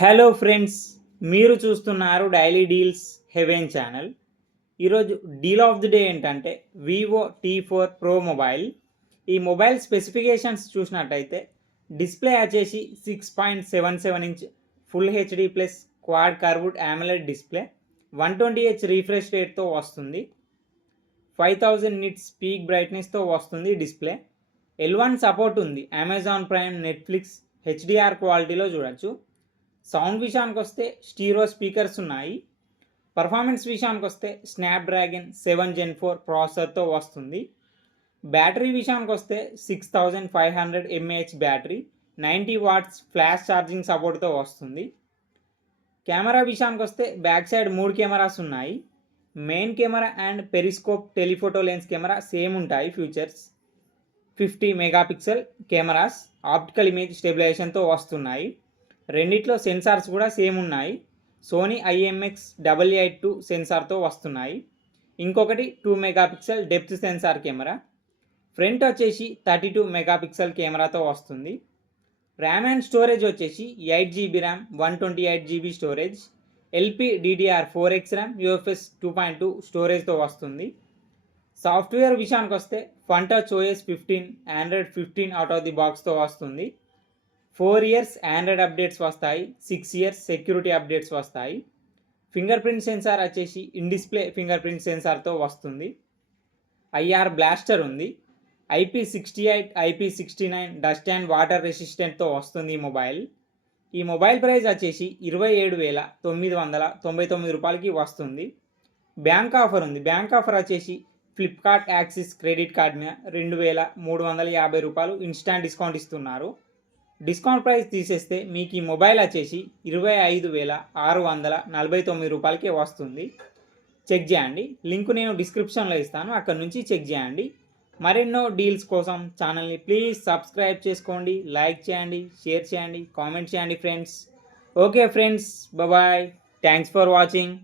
Hello friends, మీరు చూస్తున్నారు daily deals heaven channel. ఈరోజు డీల్ ఆఫ్ ది డే ఏంటంటే వివో T4 ప్రో మొబైల్. ఈ మొబైల్ స్పెసిఫికేషన్స్ చూసినట్టయితే డిస్ప్లే వచ్చేసి 6.77 inch full HD plus quad curved AMOLED display, 120Hz refresh రేట్తో వస్తుంది, 5000 నిట్స్ పీక్ బ్రైట్నెస్తో వస్తుంది డిస్ప్లే. L1 సపోర్ట్ ఉంది, అమెజాన్ ప్రైమ్, నెట్ఫ్లిక్స్ HDR క్వాలిటీలో చూడొచ్చు. సౌండ్ విషయానికి వస్తే స్టీరో స్పీకర్స్ ఉన్నాయి. పర్ఫార్మెన్స్ విషయానికి వస్తే స్నాప్డ్రాగన్ 7 Gen 4 ప్రాసెసర్తో వస్తుంది. బ్యాటరీ విషయానికి వస్తే 6500 mAh battery, 90 watts flash charging సపోర్ట్తో వస్తుంది. కెమెరా విషయానికి వస్తే బ్యాక్ సైడ్ 3 కెమెరాస్ ఉన్నాయి. Main camera and periscope telephoto lens camera same ఉంటాయి features. 50 megapixel cameras optical image స్టెబిలైజేషన్తో వస్తున్నాయి. రెండిట్లో సెన్సార్స్ కూడా సేమ్ ఉన్నాయి. సోనీ IMX882 సెన్సార్తో వస్తున్నాయి. ఇంకొకటి 2 megapixel depth censor camera. Front వచ్చేసి 32 మెగాపిక్సెల్ కెమెరాతో వస్తుంది. ర్యామ్ అండ్ స్టోరేజ్ వచ్చేసి 8GB RAM, 128GB storage, LPDDR4X RAM, UFS 2.2 స్టోరేజ్తో వస్తుంది. సాఫ్ట్వేర్ విషయానికి వస్తే Funtouch OS 15, Android 15 out of the బాక్స్తో వస్తుంది. 4 years ఆండ్రాయిడ్ అప్డేట్స్ వస్తాయి, 6 years సెక్యూరిటీ అప్డేట్స్ వస్తాయి. ఫింగర్ ప్రింట్ సెన్సార్ వచ్చేసి ఇన్ డిస్ప్లే ఫింగర్ ప్రింట్ సెన్సార్తో వస్తుంది. IR బ్లాస్టర్ ఉంది. IP68, IP69 dust and water రెసిస్టెంట్తో వస్తుంది ఈ మొబైల్. ఈ మొబైల్ ప్రైస్ వచ్చేసి 27,999 రూపాయలకి వస్తుంది. బ్యాంక్ ఆఫర్ ఉంది. బ్యాంక్ ఆఫర్ వచ్చేసి ఫ్లిప్కార్ట్ యాక్సిస్ క్రెడిట్ కార్డ్ మీద 2350 రూపాయలు ఇన్స్టాంట్ డిస్కౌంట్ ఇస్తున్నారు. డిస్కౌంట్ ప్రైస్ తీసేస్తే మీకు ఈ మొబైల్ వచ్చేసి 25,649 రూపాయలకే వస్తుంది. చెక్ చేయండి. లింక్ నేను డిస్క్రిప్షన్లో ఇస్తాను, అక్కడ నుంచి చెక్ చేయండి. మరెన్నో డీల్స్ కోసం ఛానల్ని ప్లీజ్ సబ్స్క్రైబ్ చేసుకోండి, లైక్ చేయండి, షేర్ చేయండి, కామెంట్ చేయండి friends. Okay friends, bye. Thanks for watching.